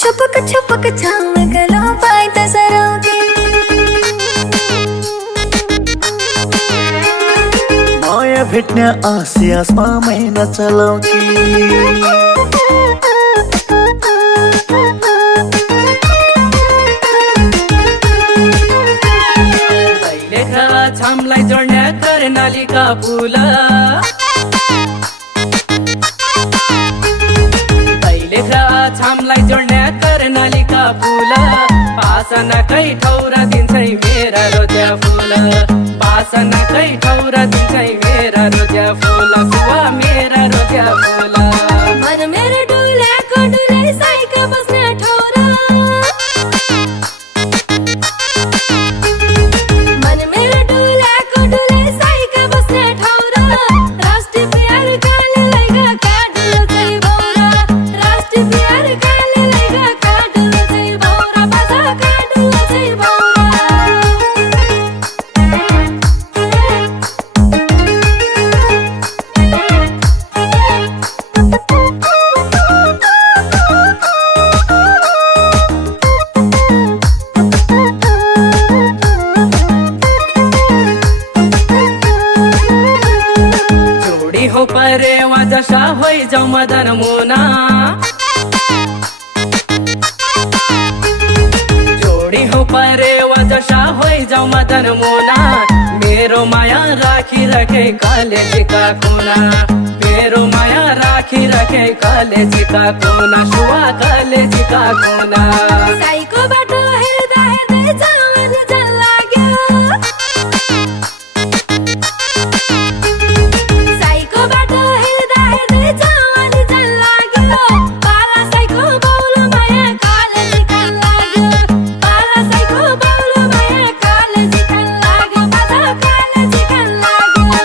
छपक छपक छाम गलो पाय तसरोगे माया भेटण्या आसे आसमा महिना चलाव की छामलाई जोड्ने कर्णालीका फुल छामलाई जोड्ने कर्णालीका फुल पासना कै ठौरा दिन्छै मेरा रोज्या फुल पासना कै ठौरा दिन्छै मेरा रोज्या फुल सुवा मेरा रोज्या फुल मन मेरो डुलेको डुले साइका बस्ने ठौरा मन मेरो डुलेको डुले साइका बस्ने ठौरा राष्ट्रिय प्यार काले लैगा काडुल चाहिँ बौरा राष्ट्रिय प्यार काले लैगा काडुल चाहिँ बौरा बाजा काडुल चाहिँ बौरा हो परेवा जसा होइ जाऊ मदन मुना जोडी हो परेवा जसा होइ जाऊ मदन मुना मेरो माया राखी रखे कलेजीका कुना मेरो माया राखी रखे कलेजीका कुना सुवा कलेजीका कुना साइको बाटो हेर्दा हेर्दै जान जल लाग्यो साइको बाटो हेर्दा हेर्दै जान जल लाग्यो पाला साइको बौलो माया कलेजीका लाग्यो पाला साइको बौलो माया कलेजीका लाग्यो बाजा कलेजीका लाग्यो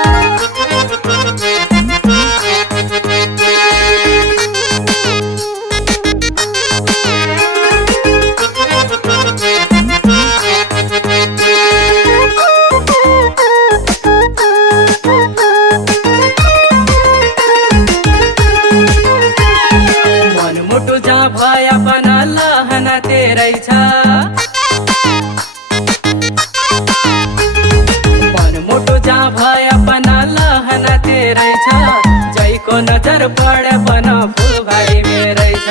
मुटु जा भया पनि लहना तेरै छ मन मुटु जा भया पनि लहना तेरै छ जैको नजर पढे पनि फुलबारी मेरै छ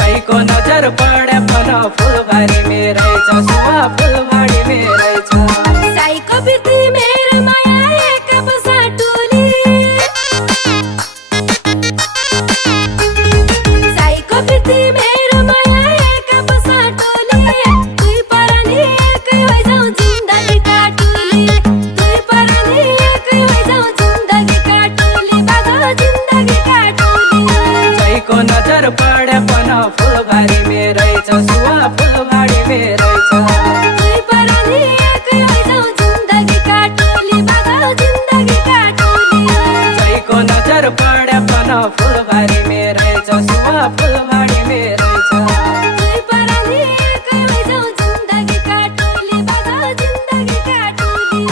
जैको नजर पढे पनि फुलबारी मेरै छ सुवा फुलबारी मेरै छ साइको बिर्ती मेरो माया एक बसा टोली साइको बिर्ती मेरो माया एक बसा टोली दुई परानी एकै भइजाऊ जिन्दगी काटुली दुई परानी एकै भइजाऊ जिन्दगी काटुली बाजा जिन्दगी काटुली जैको नजर पढे पनि फुलबारी मेरै छ सुवा फुलबारी मेरै छ दुई परानी एकै भइजाऊ जिन्दगी काटुली बाजा जिन्दगी काटुली जैको नजर पढे पनि फुलबारी मेरै छ सुवा फुलबारी मेरै छ दुई परानी एकै भइजाऊ जिन्दगी काटुली बाजा जिन्दगी काटुली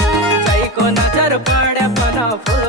जैको नजर पढे पनि फुल